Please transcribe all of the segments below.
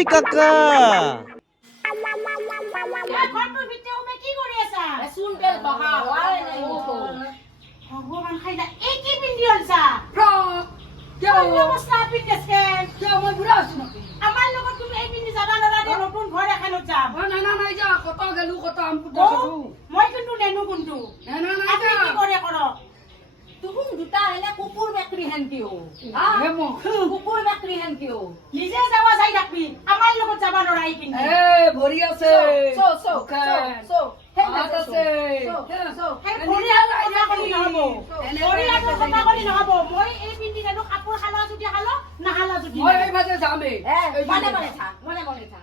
ওই কাকা ভগৱান খাইলা এই কি পিন্ধি আলছা মই বুঢ়া আছো নেকি আমাৰ লগত তুমি এই পিন্ধি যাবা নালাগে নতুন ঘৰ এখনত যাম নাই যা কত গেলো কত মই কিন্তু নেনো কোনটো আপুনি কি কৰে কৰক तुम जुटा है ना कुकुर बेकरी हेन कियो कुकुर बेकरी हेन कियो নিজে যাবা যাই থাকবি আমাৰ লগত যাবা নৰাই পিন্ধি ভৰি আছে সেই ভৰিয়াৰ কথা কলি নহব ভৰিয়াৰ কথা কলি নহব মই এই পিন্ধি নেনো কাপোৰ খালা যদি খালো নাহালা যদি মই এই মাঝে যামে मने मने था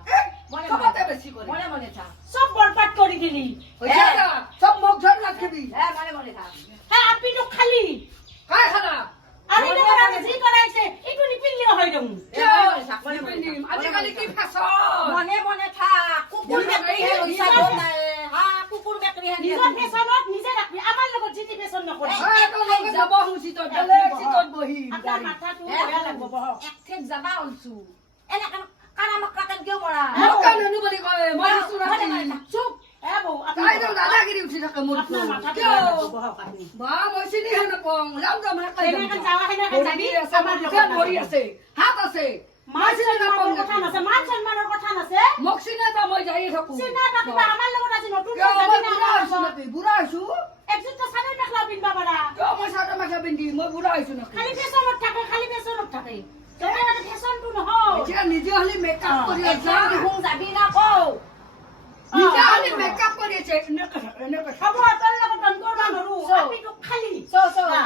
সবতে বেশি করে मने था সব বরবাদ কৰি দিলি হইছে না সব মুখ ঝড় রাখবি मने था হ্যাঁ আপনি তো খালি কাই খানা আমি তো আমি জি করাইছে একটু নিপিনলি হয় দম আজিকালি কি ফ্যাশন मने था कुकुर बेकरी हेन होइसा बोलता है हां कुकुर बेकरी हेन নিজৰ ফেশনত নিজে ৰাখবি আমাৰ লগত জিতি ফেশন নকৰি তো লগে যাব হুসিত বেলে সিতত বহি আপোনাৰ মাথাটো বেয়া লাগব বহ एक ठेक जाबा অলছু এনে কানা মাকান কিয় মৰা মকা ননু বলি কয় মই সুৰাতি চুপ এ বউ তাই তো দাদাগিৰি উঠি থাকে মোৰ আপোনাৰ মাথাটো বেয়া লাগব বহ আপুনি বা মই চিনি হেন পং রাম জামা কাই সেনেকে যাওয়া সেনেকে যাবি আমাৰ লগত ভৰি আছে হাত আছে মান সন্মানৰ কথা নাছে মান সন্মানৰ কথা নাছে মোক চিনা তা মই যাই থাকো চিনা বাকিবা আমাৰ লগত আজি নতুন মই যাবি বুঢ়া আছো না নাকি বুঢ়া আছো একজুট চাদৰ মেখলা পিন্ধবা পাৰা কিয় মই চাদৰ মেখেলা পিন্ধি মই বুঢ়া আছো নাকি খালি ফেশনত থাকে তুমি মানে ফেশনটো নহয় এতিয়া নিজে হলি মেকআপ কৰি আছে হুং যাবি না কও নিজে হলি মেকআপ কৰি আছে এনেকা হ'ব তোৰ লগত দন কৰবা নৰু আপনি তো খালি সো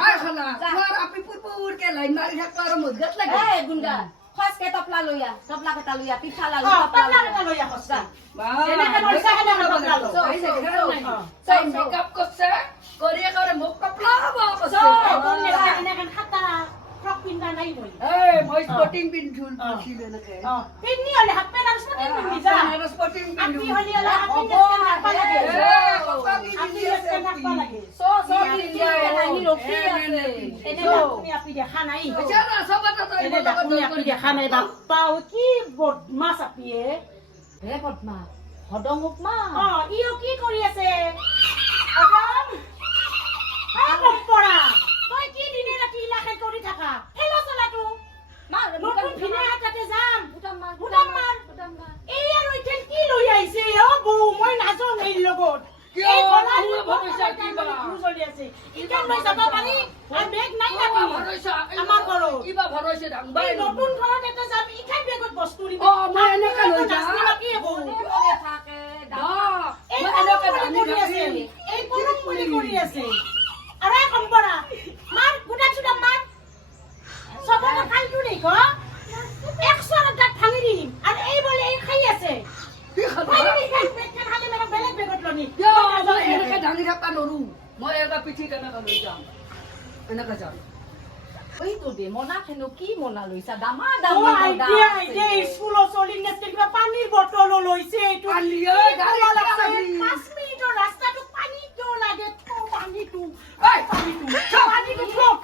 আই খালা তোমাৰ আপি পুৰ কে লাইন মাৰি থাকবা আৰু মজত লাগে এ গুন্ডা খস কে তপলা লইয়া পিঠা লালু তপলা এটা লৈ আহছা বা এনেকে নইছা কেনে তপলা ল তাই মেকআপ করছে করিয়ে করে মুখ কপলা বা সো তোৰ এনেকে খাতা ফ্ৰক পিন্ধা নাই মই এই মই স্পটিং পিন্ধুল ছিল নাকে পিন্ধি হলে হাফ পেন্ট আৰু স্পটিং পিন্ধি যা আর স্পটিং আপনি পিন্ধুল হলি হলে হাফ পেন্ট নাকবা লাগে আপনি নাকবা লাগে সো নাহি রখি আছে এনে আপনি দেখা নাই চলা সবটা তো এনে আপনি দেখা নাই বাপ্পা কি বদমাছ আপিয়ে হে পদ্মা হদমুক মা ইও কি কৰি আছে আদম পৰা তই কি দিনে ৰাতি ইলাখে কৰি থাকা হেলো চলাটো মা নতুন ভিনে হাততে যাম বুটাম মাৰ এই আৰু এতিয়া কি লৈ আহিছে অ বৌ মই নাজানো এই লগত কিয়? এই গলা মোৰ ভৰসা কিবা? চলি আছে ইকান লৈ যাব পাৰি আৰু বেগ নাই কিবা নাকি ভৰসা আমাৰ ঘৰত কিবা ভৰসা ডাঙবাই এই নতুন ঘৰত এটা যাম ইকান বেগত বস্তু দিব মই এনেকা লৈ যাম কি বৌ মনে থাকে এই পৰম কৰি আছে এই পৰম কৰি আছে আৰে কম্পৰা মার গুটা চুটা মার সবটা খাইটো দেখ 100 টাকা ভাঙি দিম আর এই বলে এই খাই আছে কি খালা খালি মেরা বেলেগ বেগত লনি মই এনেকা ডাঙি থাকা নৰু মই এটা পিঠি কেনেকা লৈ যাম এনেকা যাম ওই তো দে মনা খেনো কি মনা লইছা দামা ও দামা আইডিয়া আইডিয়া স্কুল চলি নেতে কিবা পানীৰ বটল লৈছে এইটো পানী গাড়ী লাগছে লাগছে 5 মিনিটৰ ৰাস্তাটো পানী কিয় লাগে পানীটো এই পানীটো ঠক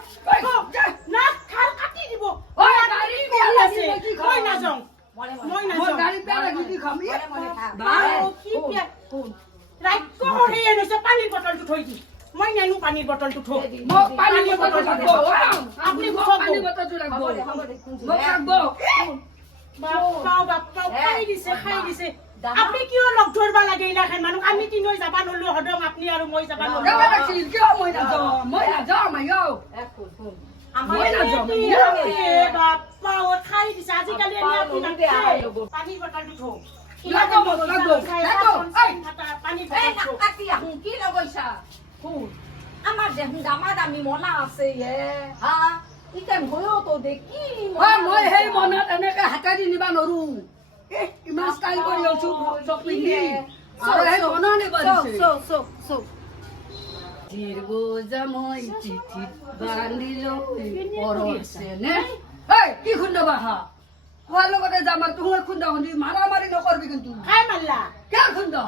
না খাল কাটি দিব ওই গাড়ী বেয়া আছে মই নাযাওঁ মনে মই মই নাযাওঁ গাড়ী পেলা গিদি খাম মনে থাক কি বিয়া ৰাইট কৰি এনেছে পানীৰ বটলটো থৈ দি মই নেনো পানীৰ বটলটো থৈ মোক পানী বটল লাগব আপনি মোক থব পানী বটলটো লাগব মোক লাগব বাপ্পা খাই দিছে আপনি কিয় লগ ধৰবা লাগে ইলাখান মানুহ আমি তিনৈ যাবা নলো হদম আপনি আৰু মই যাবা নলো কেবা লাগছিল কিয় মই নাযাওঁ মাইও মই নাযাওঁ বাপ্পা খাই দিছে আজিকালি আপনি পানীৰ বটলটো থৌ লাগব পানী এই বটল কাটি আহু কি লগইছা হুন আমার দেখুন দামা দামি মনা আছে এ হা ইতেন হয়ো তো দেখি মই সেই মনত এনেকে হাতাই দি নিবা নৰো ইমান ষ্টাইল কৰি আছো চব পিন্ধি আৰু সেই মনত নিবা দিছে জিৰগো জামই চিঠিত বান্ধিলো পৰছে নে এই কি খুন্দবা হা হোৱাৰ লগতে যাম আৰু তুহুৱে খুন্দা খুন্দি মাৰামাৰি নকৰবি কিন্তু খাই মাল্লা কিয় খুন্দা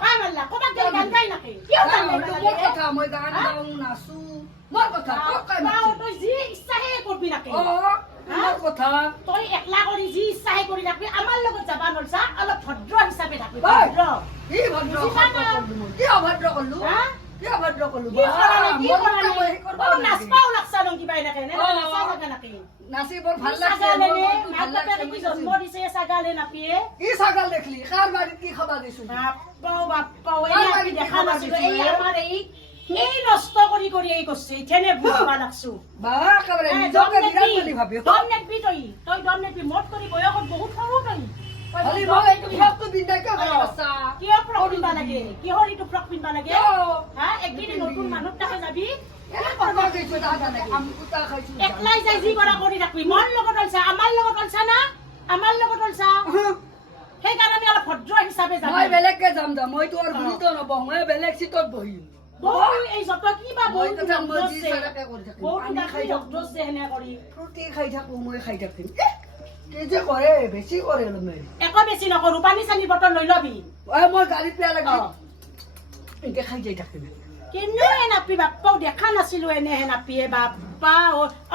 ক'ৰবাত গেলি গান গাই নাকি কিয় গান মোৰ কথা মই গান গাওঁ নাচো মোৰ কথা তই কাই মাতি তই যি ইচ্ছাহে কৰবি নাকি মোৰ কথা তই একলা কৰি যি ইচ্ছাহে কৰি ৰাখবি আমাৰ লগত যাবি যাব নলছা অলপ ভদ্ৰ হিচাপে থাকিবি ঐ! ভদ্ৰ কি ভদ্ৰ বুজি পালা? কৰলো মই? কি অভদ্ৰ কৰলো? হা? কি অভদ্ৰ কৰলো? কি কৰা নাই কি মই কৰা দুটা মই নাই সেই কৰিব অলপ নালাগে। নাচপাও লাগছা নং কিবা এনেকে নে অ। নাচা জাগা নাকি নাচি বৰ ভাল লাগছে ছাগালে মোৰ নে মনটো ভাল মাক লাগছে, বাপেকে মই কি জন্ম দিছে ছাগালে নাপিয়ে কি ছাগাল দেখলি কাৰ বাৰীত কি খাবা দিছো বাপ্পাও এই আমি দেখা নাছিলো এই আমাৰ এই নষ্ট কৰি এই কৰছে এখানে বুঝবা লাগছো বা একেবাৰে নিজকে বিৰাট বুলি ভাবি দম নেকবি তই দম নেকবি মত কৰি বয়সত বহুত সৰু তই খালি মই এইটো ফ্ৰকটো পিন্ধাই কিয় ভাল পাইছা? কিয় ফ্ৰক পিন্ধবা লাগে কিহৰ এইটো ফ্ৰক পিন্ধবা লাগে কিয়? হা একদিন নতুন মানুহ তাকে যাবি এনে কৰবা গৈছো দাদা নেকি? আমি কুটা খাইছো একলাই যাই যি কৰা কৰি থাকবি মোৰ লগত অলছা আমাৰ লগত অলছা না আমাৰ লগত অলছা সেইকাৰণে অলপ ভদ্ৰ হিচাপে যাবি মই বেলেগকে যাম দা মই তোৰ গুৰিতো নবহ মই বেলেগ চিটত বহিম বহু এই যত কিবা মই বহুত তথা মই যি দছে চাৰাকে কৰি থাকিম বহুত পানী খাই থাকো দছে হেনে কৰি ফ্ৰুটি খাই থাকো মই খাই থাকিম কি যে কৰে বেছি কৰে অলপমান একো বেছি নকৰো পানী চানী বটল লৈ লবি মই গাড়ী পিয়া লাগি এনেকে খাই যাই থাকিম কেনে নাপি বাপ্পাও দেখা নাছিলো এনে হে নাপিয়ে বাপ্পা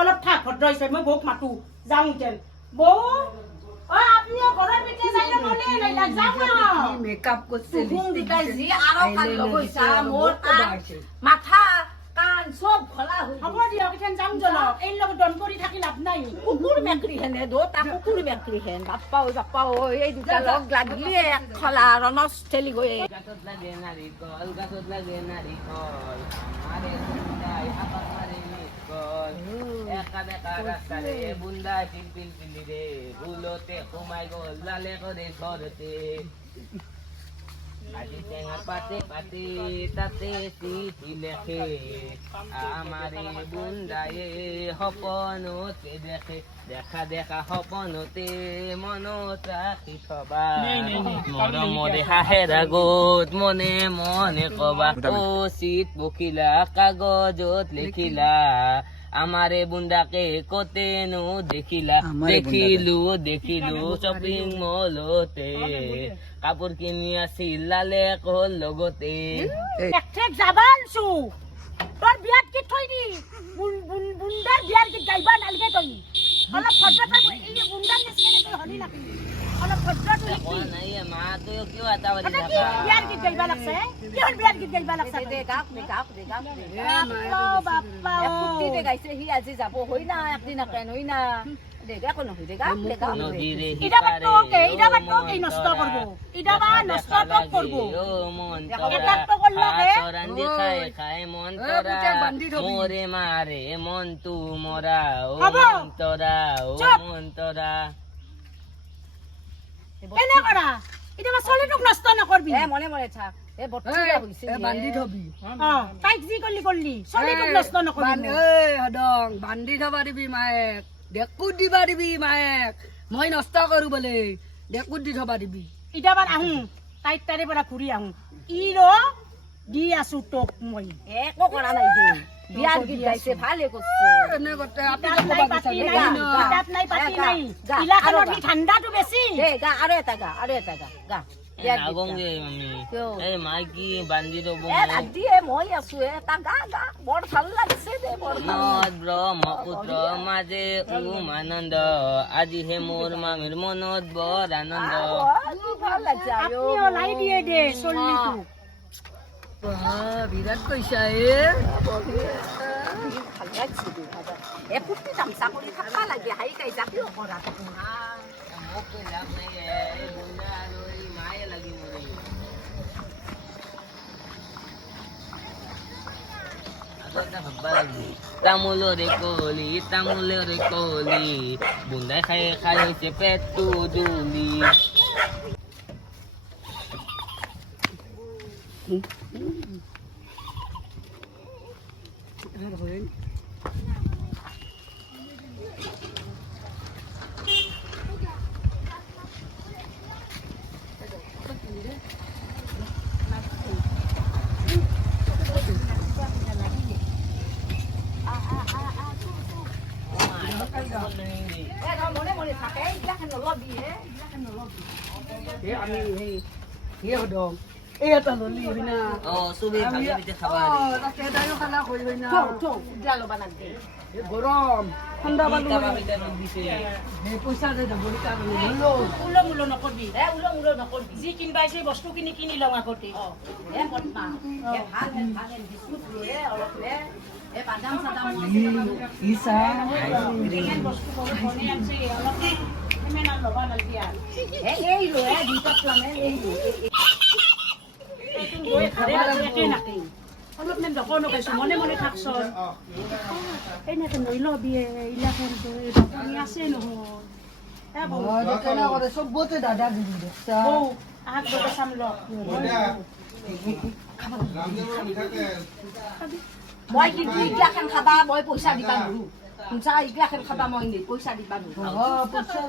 অলপ ঠাক ভদ্ৰ হৈছে মই বৌক মাতো যাওঁ যেন বৌ আপনিও ঘৰৰ ভিতৰে যাই নহলে নাই যাওঁ না মেকআপ করছে তুহুন দুটাই যি আরো কান লগাইছা মোর কান মাথা কান সব খোলা হই হ'ব দিয়ক এতিয়া যাম জলক এই লগত দন কৰি থাকি লাভ নাই কুকুর মেকরি হেনে দোটা কুকুর মেকরি হেন বাপ্পা ও এই দুটা লগ লাগি এক খোলা রনস ঠেলি গই গাছত লাগে নাৰিকল গাছত লাগে নাৰিকল মাৰে বুন্দাই হাতত মাৰে নিকল একা দেখা ৰাস্তাৰে বুন্দা পিল পিলি ৰে ভুলতে সোমাই গ'ল লালে কৰে ঘৰতে আজি টেঙাৰ পাতে পাতে তাতে চিঠি লেখে আমাৰে বুন্দায়ে সপনতে দেখে দেখা দেখা সপনতে মনত ৰাখি থবা মৰমৰে হাঁহেৰ আগত মনে মনে কবা অ চিত পখিলা কাগজত লিখিলা আমাৰে বুন্দাকে কতেনো দেখিলা দেখিলো শ্বপিং মলতে কাপোৰ কিনি আছিল লালে কল লগতে একঠেক যাবানছো তোৰ বিয়াত কি থৈ দি বুন্দাৰ বিয়াৰ কি গাইবা নালগে তই অলপ ভদ্ৰ থাক এই বুন্দাৰ নিচিনা তই হলি নাকি অলপ ভদ্ৰ তুই কোৱা নাই মা তই কিয় এটা বাজি কি থাকা বিয়াৰ গীত গাইবা লাগছে কিহৰ বিয়াৰ গীত গাইবা লাগছে দে গাপ বাপ্পা ফুটি দে গাইছে হি আজি যাব হই না একদিন কেন হই না দে গা কোন হই দে গাপ নদীৰে ইটা বাট্টক এই নষ্ট কৰব ইটা বা নষ্ট টক কৰব এটা তো কৰলো কে খাই খাই মন তৰা মোৰে মাৰে মন তু মৰা ও হ'ব। মন তৰা ও চুপ। মন তৰা এনে কৰা ইটা বা চলিটোক নষ্ট নকৰবি এ মনে মনে থাক এ বট্টিয়া হইছে বান্ধি থবি তাইক যি করলি চলিটোক নষ্ট নকৰবি হদং বান্ধি থবা দিবি মায়েক ডেকুত দিবা দিবি মায়েক মই নষ্ট কৰো বোলে ডেকুত দি থবা দিবি ইটা বাৰ আহো তাইক তাৰে পৰা ঘূৰি আহো ইৰ দি আছো তোক মই একো কৰা নাই দে বিয়াৰ গীত গাইছে ভালে করছে এনে গতে কিতাপ নাই পাতি নাই কিতাপ নাই পাতি নাই ইলাকানৰ কি ঠাণ্ডাটো বেছি দে গা আৰু এটা গা নাগংগে আমি কিয়? এই মাইকি বান্ধি থব এ ৰাতিয়ে মই আছো এটা গা বৰ ভাল লাগিছে দে বৰ ভাল মত ব্ৰহ্মপুত্ৰ মাজে আনন্দ আজিহে মোৰ মামীৰ মনত বৰ আনন্দ ভাল লাগছে আয়ো আপুনি ওলাই দিয়ে দে চলিটোক বিৰাট কৈছা ভাল লাগছে দে এ কুৰ্তি তামচা কৰি থাকা লাগে হাই তাই জাপিও কৰা মোক কৈ লাভ নাই এই বুন্দা আৰু এই মায়ে লাগি মৰে আগতে ভাববা লাগি তামোলৰে কলি বুন্দাই খাই খাই হৈছে পেটটো দুলি মনে মনে থাকে এইগিলাখান নলবি হে আমি সেই হদং এই এটা ললি হয় না চবেই ভাগে পিঠা খাবা তাকে দায়ো খালা কই হয় না দিয়া ল'বা নালাগে এ গরম ঠান্ডা বালু পিঠা পিঠা দিছে এই পয়সা দে বড়ি কারণে হলো উলো মুলো নকৰবি উলো মুলো নকৰবি যি কিনবা আছে বস্তু কিনি লওঁ আগতে পদ্মা ভাল বিস্কুট লৈ অলপ লৈ বাদাম চাদাম ইসা ইমান বস্তু বনাই আছে অলপ সিমান আৰু ল'বা নালাগে আৰু এই লৈ দুটা প্লানে এই গৈ খালে আৰু একে নাকি অলপ মান দোকান নকাইছো মনে মনে থাকচোন এনেকে লৈ ল'বি এইলাখন দোকানী আছে নহয় দোকানে করে সবতে দাদা দিদি দেখছা আহাক গৈ চাম ল মই কিন্তু ইগলাখান খাবা মই পইচা দিবা নোৱাৰো শুনছা ইগলাখান খাবা মই পইচা দিবা নোৱাৰো পয়সা